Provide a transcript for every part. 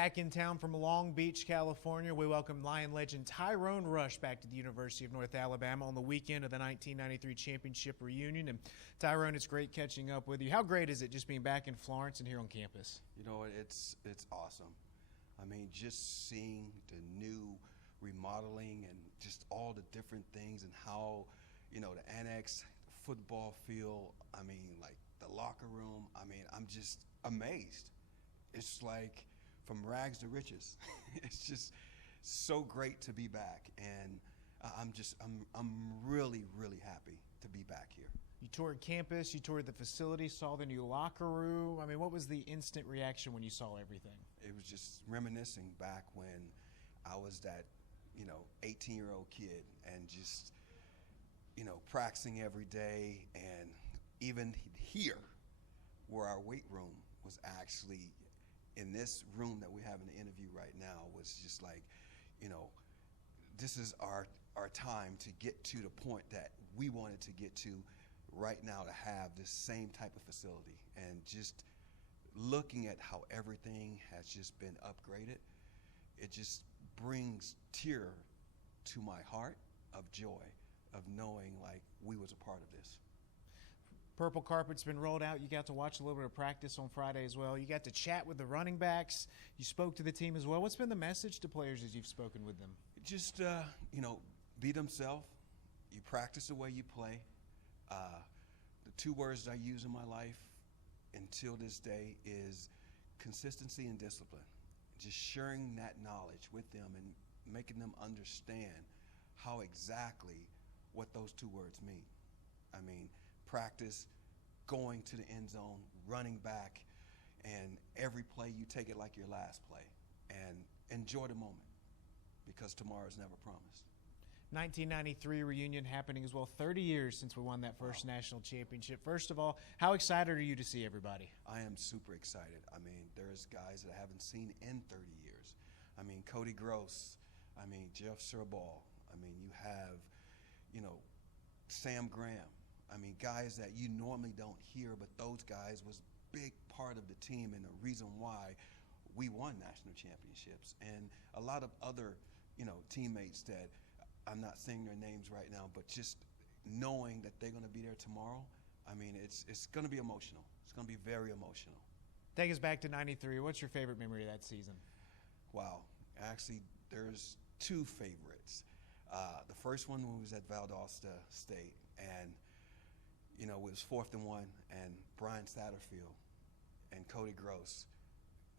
Back in town from Long Beach, California, we welcome Lion legend Tyrone Rush back to the University of North Alabama on the weekend of the 1993 championship reunion. And Tyrone, it's great catching up with you. How great is it just being back in Florence and here on campus? You know, it's awesome. I mean, just seeing the new remodeling and just all the different things and how, you know, the annex, the football field, I mean, like the locker room, I mean, I'm just amazed. It's like from rags to riches. It's just so great to be back, and I'm really happy to be back here. You toured campus, you toured the facility, saw the new locker room. I mean, what was the instant reaction when you saw everything? It was just reminiscing back when I was that, 18-year-old kid and just, practicing every day, and even here where our weight room was actually in this room that we have in the interview right now was just like, this is our time to get to the point that we wanted to get to right now, to have this same type of facility. And just looking at how everything has just been upgraded, it just brings tear to my heart of joy of knowing like we was a part of this. Purple carpet's been rolled out. You got to watch a little bit of practice on Friday as well. You got to chat with the running backs. You spoke to the team as well. What's been the message to players as you've spoken with them? Just, be themselves. You practice the way you play. The two words that I use in my life until this day is consistency and discipline. Just sharing that knowledge with them and making them understand how exactly what those two words mean. I mean, practice, going to the end zone, running back, and every play you take it like your last play, and enjoy the moment because tomorrow is never promised. 1993 reunion happening as well. 30 years since we won that first national championship. First of all, how excited are you to see everybody? I am super excited. I mean, there's guys that I haven't seen in 30 years. I mean, Cody Gross. I mean, Jeff Surball. I mean, you have, Sam Graham. I mean, guys that you normally don't hear, but those guys was big part of the team and the reason why we won national championships. And a lot of other, teammates that I'm not saying their names right now, but just knowing that they're going to be there tomorrow, I mean, it's going to be emotional. It's going to be very emotional. Take us back to 93. What's your favorite memory of that season? Wow. Actually, there's two favorites. The first one was at Valdosta State, and it was 4th and 1, and Brian Satterfield and Cody Gross,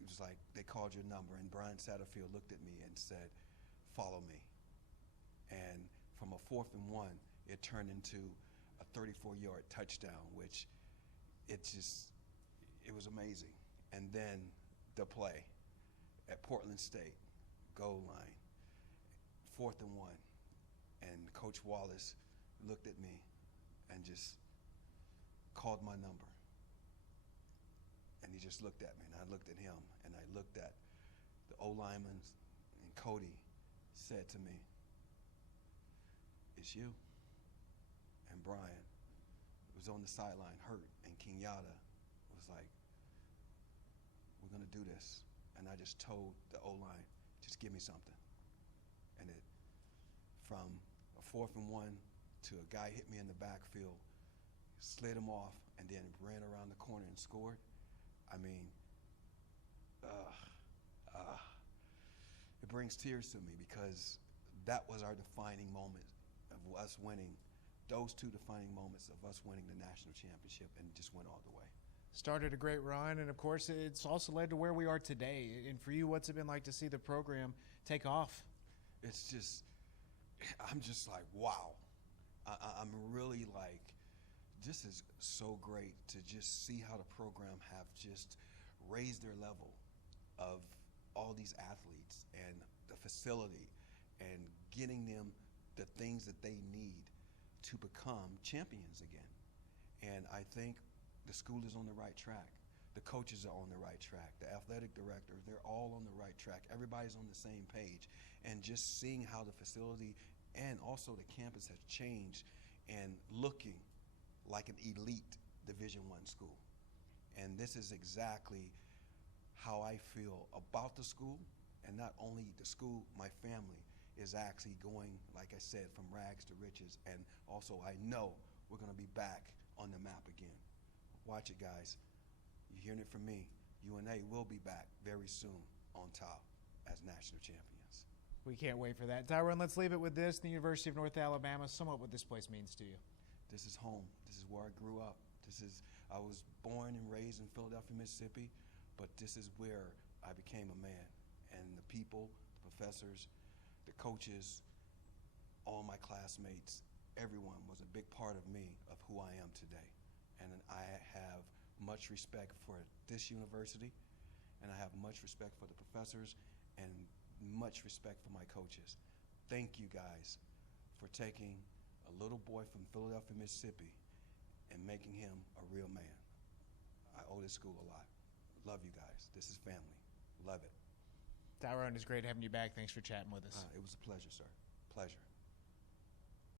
it was like they called your number, and Brian Satterfield looked at me and said, "Follow me." And from a 4th and 1, it turned into a 34-yard touchdown, which it was amazing. And then the play at Portland State, goal line, 4th and 1, and Coach Wallace looked at me and just called my number. And he just looked at me, and I looked at him, and I looked at the O-linemen, and Cody said to me, "It's you." And Brian was on the sideline hurt, and Kenyatta was like, "We're going to do this." And I just told the O-line, "Just give me something." And it, from a 4th and 1 to a guy hit me in the backfield, slid him off, and then ran around the corner and scored. I mean, it brings tears to me because that was our defining moment of us winning, those two defining moments of us winning the national championship, and just went all the way. Started a great run, and of course, it's also led to where we are today. And for you, what's it been like to see the program take off? It's just, I'm just like, wow. I'm really like, this is so great to just see how the program have just raised their level of all these athletes and the facility and getting them the things that they need to become champions again. And I think the school is on the right track. The coaches are on the right track. The athletic director, they're all on the right track. Everybody's on the same page. And just seeing how the facility and also the campus has changed and looking like an elite Division I school. And this is exactly how I feel about the school, and not only the school, my family is actually going, like I said, from rags to riches. And also I know we're going to be back on the map again. Watch it, guys. You're hearing it from me. UNA will be back very soon on top as national champions. We can't wait for that. Tyrone, let's leave it with this. The University of North Alabama, somewhat what this place means to you. This is home. This is where I grew up. I was born and raised in Philadelphia, Mississippi, but this is where I became a man. And the people, the professors, the coaches, all my classmates, everyone was a big part of me, of who I am today. And I have much respect for this university, and I have much respect for the professors, and much respect for my coaches. Thank you guys for taking a little boy from Philadelphia, Mississippi, and making him a real man. I owe this school a lot. Love you guys. This is family. Love it. Tyrone, it's great having you back. Thanks for chatting with us. It was a pleasure, sir. Pleasure.